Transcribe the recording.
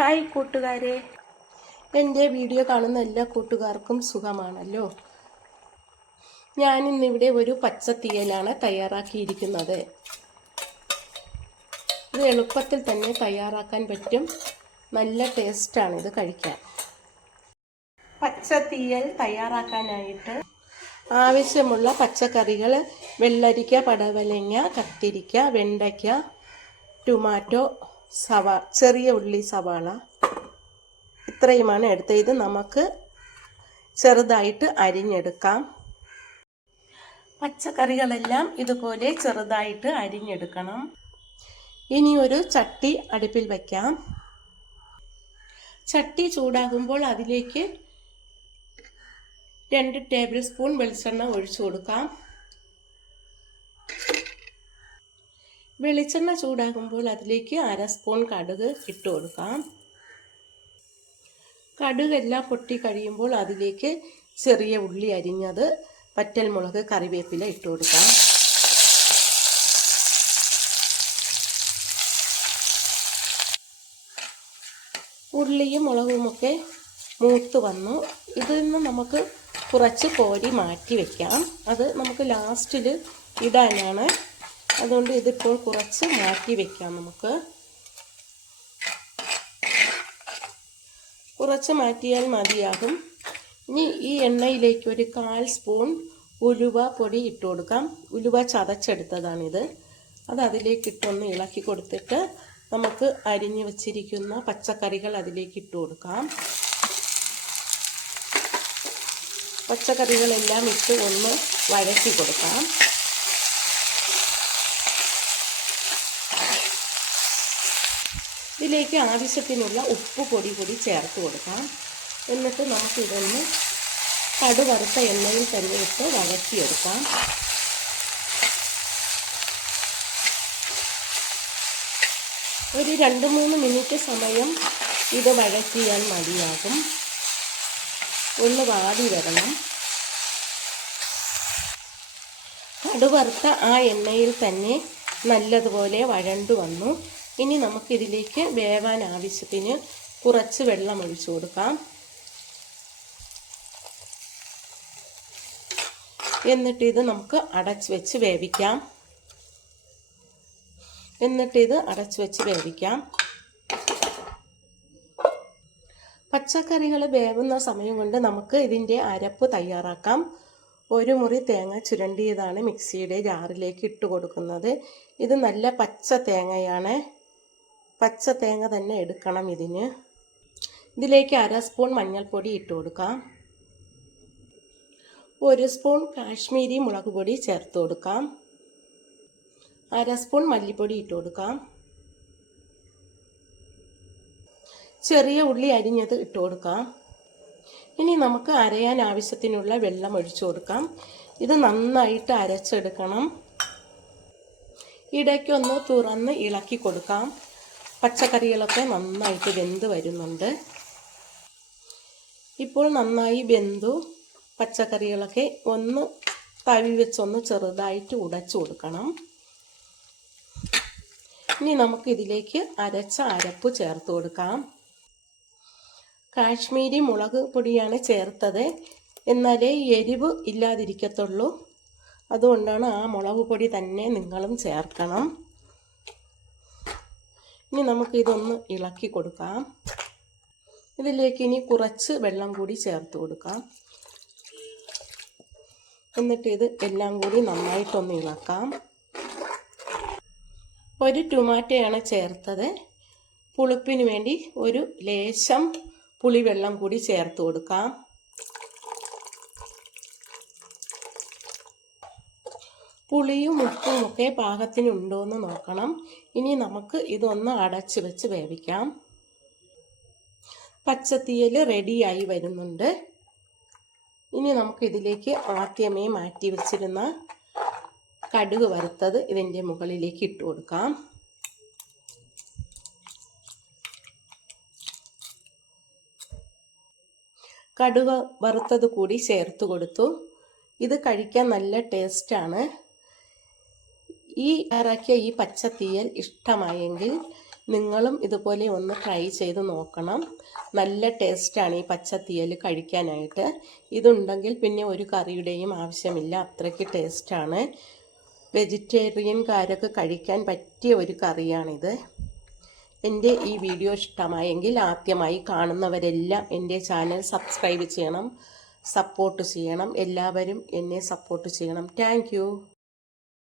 Hi കൂട്ടുകാരെ, എൻ്റെ video കാണുന്ന എല്ലാ കൂട്ടുകാർക്കും സുഖമാണല്ലോ. ഞാനിന്നിവിടെ ഒരു പച്ചത്തീയലാണ് തയ്യാറാക്കിയിരിക്കുന്നത്. ഇത് എളുപ്പത്തിൽ തന്നെ തയ്യാറാക്കാൻ പറ്റും. നല്ല ടേസ്റ്റാണ് ഇത് കഴിക്കാൻ. പച്ചത്തീയൽ തയ്യാറാക്കാനായിട്ട് ആവശ്യമുള്ള പച്ചക്കറികൾ വെള്ളരിക്ക, പടവലങ്ങ, കത്തിരിക്ക, വെണ്ടയ്ക്ക, ടൊമാറ്റോ, ചെറിയ ഉള്ളി, സവാള, ഇത്രയുമാണ് എടുത്തത്. ഇത് നമുക്ക് ചെറുതായിട്ട് അരിഞ്ഞെടുക്കാം. പച്ചക്കറികളെല്ലാം ഇതുപോലെ ചെറുതായിട്ട് അരിഞ്ഞെടുക്കണം. ഇനി ഒരു ചട്ടി അടുപ്പിൽ വയ്ക്കാം. ചട്ടി ചൂടാകുമ്പോൾ അതിലേക്ക് 2 ടേബിൾ സ്പൂൺ വെളിച്ചെണ്ണ ഒഴിച്ചു കൊടുക്കാം. വെളിച്ചെണ്ണ ചൂടാകുമ്പോൾ അതിലേക്ക് 1/2 സ്പൂൺ കടുക് ഇട്ട് കൊടുക്കാം. കടുകെല്ലാം പൊട്ടി കഴിയുമ്പോൾ അതിലേക്ക് ചെറിയ ഉള്ളി അരിഞ്ഞത്, വറ്റൽമുളക്, കറിവേപ്പില ഇട്ട് കൊടുക്കാം. ഉള്ളിയും മുളകുമൊക്കെ മൂത്ത് വന്നു. ഇതിൽ നിന്ന് നമുക്ക് കുറച്ച് കോരി മാറ്റി വയ്ക്കാം. അത് നമുക്ക് ലാസ്റ്റിൽ ഇടാനാണ്. അതുകൊണ്ട് ഇതിപ്പോൾ കുറച്ച് മാറ്റി വയ്ക്കാം. നമുക്ക് കുറച്ച് മാറ്റിയാൽ മതിയാകും. ഇനി ഈ എണ്ണയിലേക്ക് ഒരു 1/4 സ്പൂൺ ഉലുവ പൊടി ഇട്ട് കൊടുക്കാം. ഉലുവ ചതച്ചെടുത്തതാണിത്. അത് അതിലേക്ക് ഇട്ടൊന്ന് ഇളക്കി കൊടുത്തിട്ട് നമുക്ക് അരിഞ്ഞു വച്ചിരിക്കുന്ന പച്ചക്കറികൾ അതിലേക്ക് ഇട്ട് കൊടുക്കാം. പച്ചക്കറികളെല്ലാം ഇട്ട് ഒന്ന് വഴറ്റി കൊടുക്കാം. ഇതിലേക്ക് ആവശ്യത്തിനുള്ള ഉപ്പ് പൊടി ചേർത്ത് കൊടുക്കാം. എന്നിട്ട് നമുക്കിതൊന്ന് കടുവറുത്ത എണ്ണയിൽ തന്നെ ഇട്ട് വഴറ്റിയെടുക്കാം. ഒരു 2-3 മിനിറ്റ് സമയം ഇത് വഴറ്റിയാൽ മതിയാകും. ഒന്ന് വാടി വരണം. കടുവറുത്ത ആ എണ്ണയിൽ തന്നെ നല്ലതുപോലെ വഴണ്ടു വന്നു. ഇനി നമുക്കിതിലേക്ക് വേവാൻ ആവശ്യത്തിന് കുറച്ച് വെള്ളം ഒഴിച്ചു കൊടുക്കാം. എന്നിട്ടിത് നമുക്ക് അടച്ച് വെച്ച് വേവിക്കാം. പച്ചക്കറികൾ വേവുന്ന സമയം കൊണ്ട് നമുക്ക് ഇതിൻ്റെ അരപ്പ് തയ്യാറാക്കാം. 1 മുറി തേങ്ങ ചുരണ്ടിയതാണ് മിക്സിയുടെ ജാറിലേക്ക് ഇട്ട് കൊടുക്കുന്നത്. ഇത് നല്ല പച്ച തേങ്ങയാണ്. പച്ച തേങ്ങ തന്നെ എടുക്കണം ഇതിന്. ഇതിലേക്ക് 1/2 സ്പൂൺ മഞ്ഞൾപ്പൊടി ഇട്ട് കൊടുക്കാം. 1 സ്പൂൺ കാശ്മീരി മുളക് പൊടി ചേർത്ത് കൊടുക്കാം. 1/2 സ്പൂൺ മല്ലിപ്പൊടി ഇട്ട് കൊടുക്കാം. ചെറിയ ഉള്ളി അരിഞ്ഞത് ഇട്ട് കൊടുക്കാം. ഇനി നമുക്ക് അരയാൻ ആവശ്യത്തിനുള്ള വെള്ളം ഒഴിച്ചു കൊടുക്കാം. ഇത് നന്നായിട്ട് അരച്ചെടുക്കണം. ഇടയ്ക്കൊന്ന് തുറന്ന് ഇളക്കി കൊടുക്കാം. പച്ചക്കറികളൊക്കെ നന്നായിട്ട് വെന്ത് വരുന്നുണ്ട്. ഇപ്പോൾ നന്നായി വെന്തു. പച്ചക്കറികളൊക്കെ ഒന്ന് തവി വെച്ചൊന്ന് ചെറുതായിട്ട് ഉടച്ചു കൊടുക്കണം. ഇനി നമുക്കിതിലേക്ക് അരച്ച അരപ്പ് ചേർത്ത് കൊടുക്കാം. കാശ്മീരി മുളക് പൊടിയാണ് ചേർത്തത്. എന്നാലേ എരിവ് ഇല്ലാതിരിക്കത്തുള്ളൂ. അതുകൊണ്ടാണ് ആ മുളക് പൊടി തന്നെ നിങ്ങളും ചേർക്കണം. ഇനി നമുക്കിതൊന്ന് ഇളക്കി കൊടുക്കാം. ഇതിലേക്ക് ഇനി കുറച്ച് വെള്ളം കൂടി ചേർത്ത് കൊടുക്കാം. എന്നിട്ട് ഇത് എല്ലാം കൂടി നന്നായിട്ടൊന്ന് ഇളക്കാം. 1 ടൊമാറ്റോയാണ് ചേർത്തത്. പുളിപ്പിന് വേണ്ടി ഒരു ലേശം പുളിവെള്ളം കൂടി ചേർത്ത് കൊടുക്കാം. പുളിയും ഉപ്പും ഒക്കെ പാകത്തിനുണ്ടോയെന്ന് നോക്കണം. ഇനി നമുക്ക് ഇതൊന്ന് അടച്ച് വെച്ച് വേവിക്കാം. പച്ചത്തീയൽ റെഡിയായി വരുന്നുണ്ട്. ഇനി നമുക്ക് ഇതിലേക്ക് ആദ്യമേ മാറ്റി വെച്ചിരുന്ന കടുക് വറുത്തത് ഇതിൻ്റെ മുകളിലേക്ക് ഇട്ട് കൊടുക്കാം. കടുക് വറുത്തത് കൂടി ചേർത്ത് കൊടുത്തു. ഇത് കഴിക്കാൻ നല്ല ടേസ്റ്റാണ്. ഈ തയ്യാറാക്കിയ ഈ പച്ചത്തീയൽ ഇഷ്ടമായെങ്കിൽ നിങ്ങളും ഇതുപോലെ ഒന്ന് ട്രൈ ചെയ്ത് നോക്കണം. നല്ല ടേസ്റ്റാണ് ഈ പച്ചത്തീയൽ കഴിക്കാനായിട്ട്. ഇതുണ്ടെങ്കിൽ പിന്നെ ഒരു കറിയുടെയും ആവശ്യമില്ല, അത്രയ്ക്ക് ടേസ്റ്റാണ്. വെജിറ്റേറിയൻകാരൊക്കെ കഴിക്കാൻ പറ്റിയ ഒരു കറിയാണിത്. എൻ്റെ ഈ വീഡിയോ ഇഷ്ടമായെങ്കിൽ ആദ്യമായി കാണുന്നവരെല്ലാം എൻ്റെ ചാനൽ സബ്സ്ക്രൈബ് ചെയ്യണം, സപ്പോർട്ട് ചെയ്യണം. എല്ലാവരും എന്നെ സപ്പോർട്ട് ചെയ്യണം. താങ്ക്